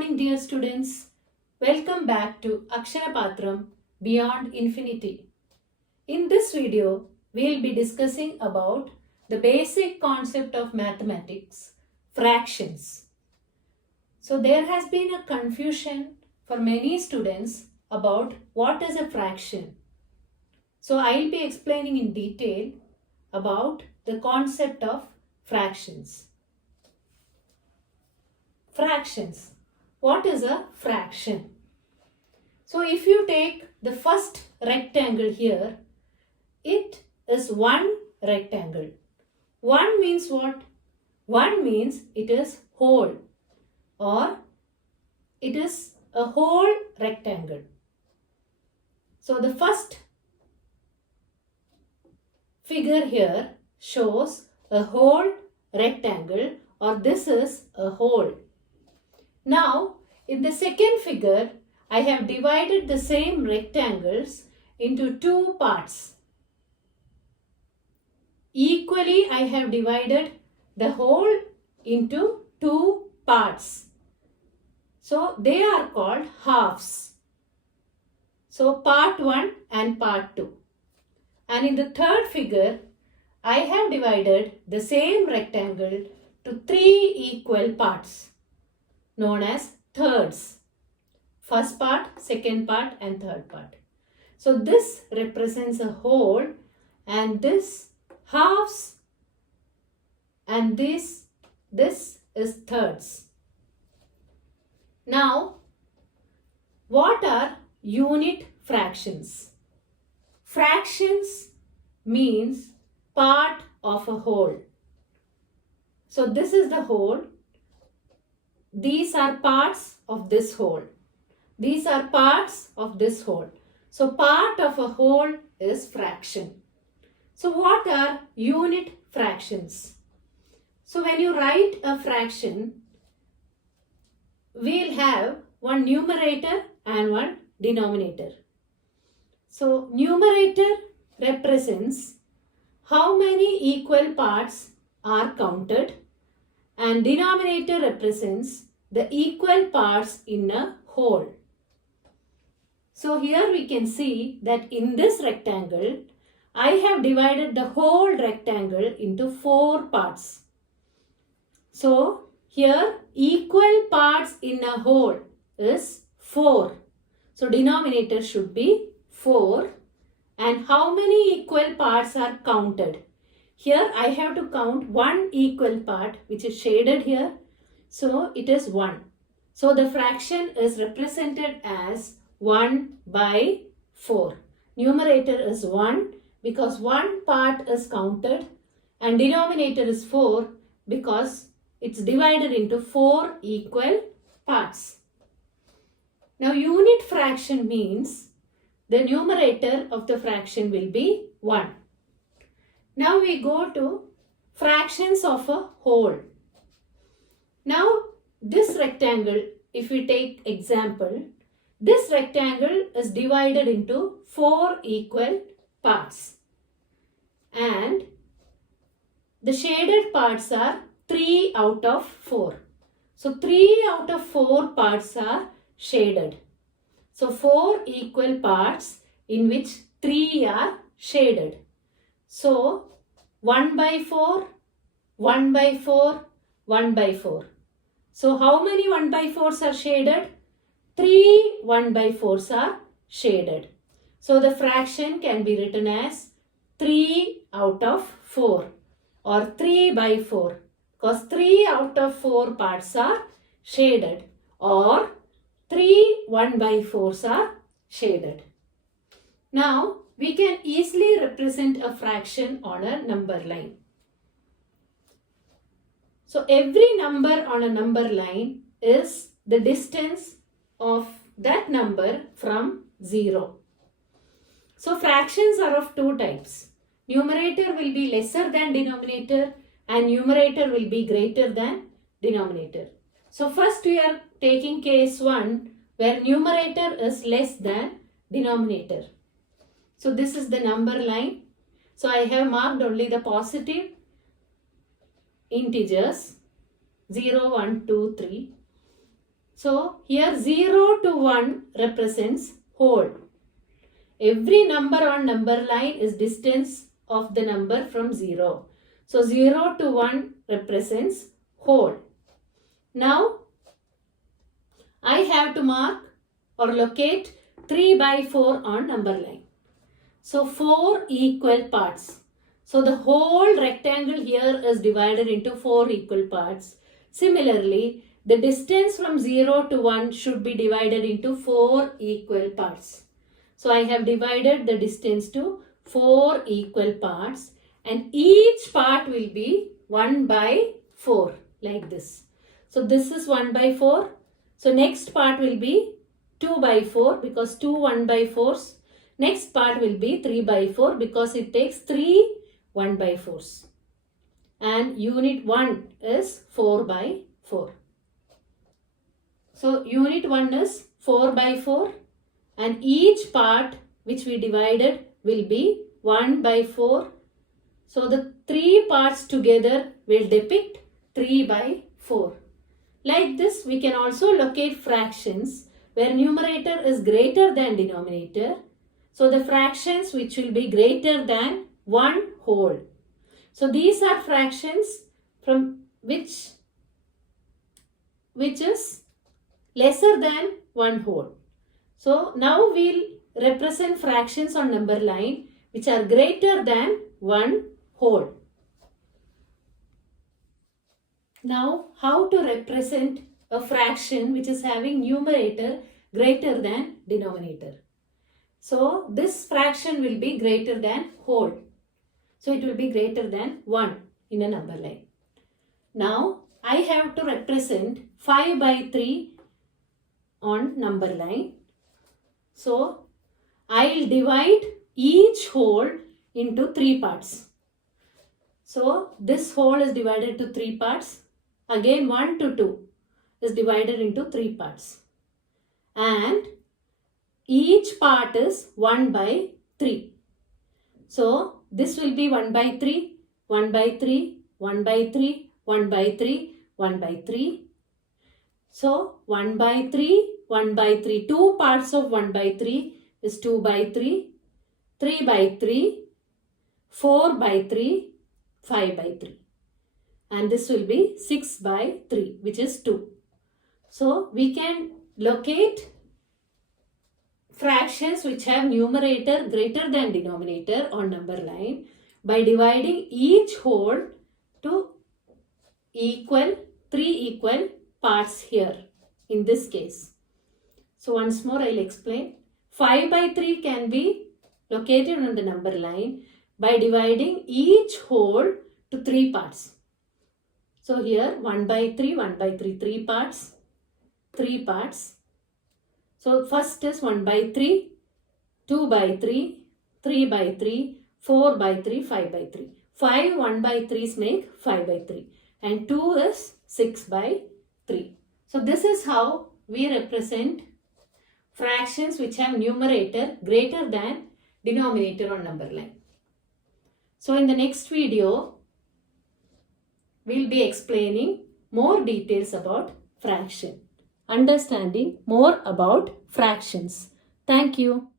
morning, dear students. Welcome back to Aksharapatram Beyond Infinity. In this video, we'll be discussing about the basic concept of mathematics, fractions. So there has been a confusion for many students about what is a fraction. So I'll be explaining in detail about the concept of fractions. Fractions. What is a fraction? So if you take the first rectangle here, it is one rectangle. One means what? One means it is whole, or it is a whole rectangle. So the first figure here shows a whole rectangle, or this is a whole. Now, in the second figure, I have divided the same rectangles into two parts. Equally, I have divided the whole into two parts. So, they are called halves. So, part 1 and part 2. And in the third figure, I have divided the same rectangle to three equal parts, known as thirds. First part, second part and third part. So this represents a whole, and this halves, and this is thirds. Now, what are unit fractions? Fractions means part of a whole. So this is the whole. These are parts of this whole. These are parts of this whole. So part of a whole is fraction. So what are unit fractions? So when you write a fraction, we'll have one numerator and one denominator. So numerator represents how many equal parts are counted, and denominator represents the equal parts in a whole. So here we can see that in this rectangle, I have divided the whole rectangle into four parts. So here equal parts in a whole is 4. So denominator should be 4. And how many equal parts are counted? Here I have to count one equal part, which is shaded here. So it is 1. So the fraction is represented as 1 by 4. Numerator is 1 because one part is counted, and denominator is 4 because it's divided into 4 equal parts. Now unit fraction means the numerator of the fraction will be 1. Now we go to fractions of a whole. Now this rectangle, if we take example, this rectangle is divided into 4 equal parts. And the shaded parts are 3 out of 4. So 3 out of 4 parts are shaded. So 4 equal parts in which 3 are shaded. So 1 by 4, 1 by 4, 1 by 4. So how many 1 by 4s are shaded? 3 1 by 4s are shaded. So the fraction can be written as 3 out of 4 or 3 by 4, because 3 out of 4 parts are shaded, or 3 1 by 4s are shaded. Now we can easily represent a fraction on a number line. So every number on a number line is the distance of that number from 0. So fractions are of two types. Numerator will be lesser than denominator, and numerator will be greater than denominator. So first we are taking case 1 where numerator is less than denominator. So this is the number line. So I have marked only the positive integers 0, 1, 2, 3. So here 0 to 1 represents whole. Every number on number line is distance of the number from 0. So 0 to 1 represents whole. Now I have to mark or locate 3 by 4 on number line. So 4 equal parts. So the whole rectangle here is divided into 4 equal parts. Similarly, the distance from 0 to 1 should be divided into 4 equal parts. So I have divided the distance to 4 equal parts, and each part will be 1 by 4 like this. So this is 1 by 4. So next part will be 2 by 4 because 2 1 by 4s. Next part will be 3 by 4 because it takes 3 1 by 4s. And unit 1 is 4 by 4. So unit 1 is 4 by 4, and each part which we divided will be 1 by 4. So the 3 parts together will depict 3 by 4. Like this, we can also locate fractions where numerator is greater than denominator. So the fractions which will be greater than 1 whole. So these are fractions from which is lesser than 1 whole. So now we'll represent fractions on number line which are greater than 1 whole. Now how to represent a fraction which is having numerator greater than denominator. So this fraction will be greater than whole. So it will be greater than 1 in a number line. Now I have to represent 5 by 3 on number line. So I'll divide each whole into 3 parts. So this whole is divided to 3 parts. Again 1 to 2 is divided into 3 parts. And each part is 1 by 3. So this will be 1 by 3, 1 by 3, 1 by 3, 1 by 3, 1 by 3. So 1 by 3, 1 by 3. 2 parts of 1 by 3 is 2 by 3, 3 by 3, 4 by 3, 5 by 3. And this will be 6 by 3, which is 2. So we can locate fractions which have numerator greater than denominator on number line by dividing each whole to 3 equal parts here in this case. So once more I'll explain. 5 by 3 can be located on the number line by dividing each whole to 3 parts. So here 1 by 3, 1 by 3, 3 parts, 3 parts. So first is 1 by 3, 2 by 3, 3 by 3, 4 by 3, 5 by 3. 5 1 by 3s make 5 by 3. And 2 is 6 by 3. So this is how we represent fractions which have numerator greater than denominator on number line. So in the next video, we'll be explaining more details about fraction. Understanding more about fractions. Thank you.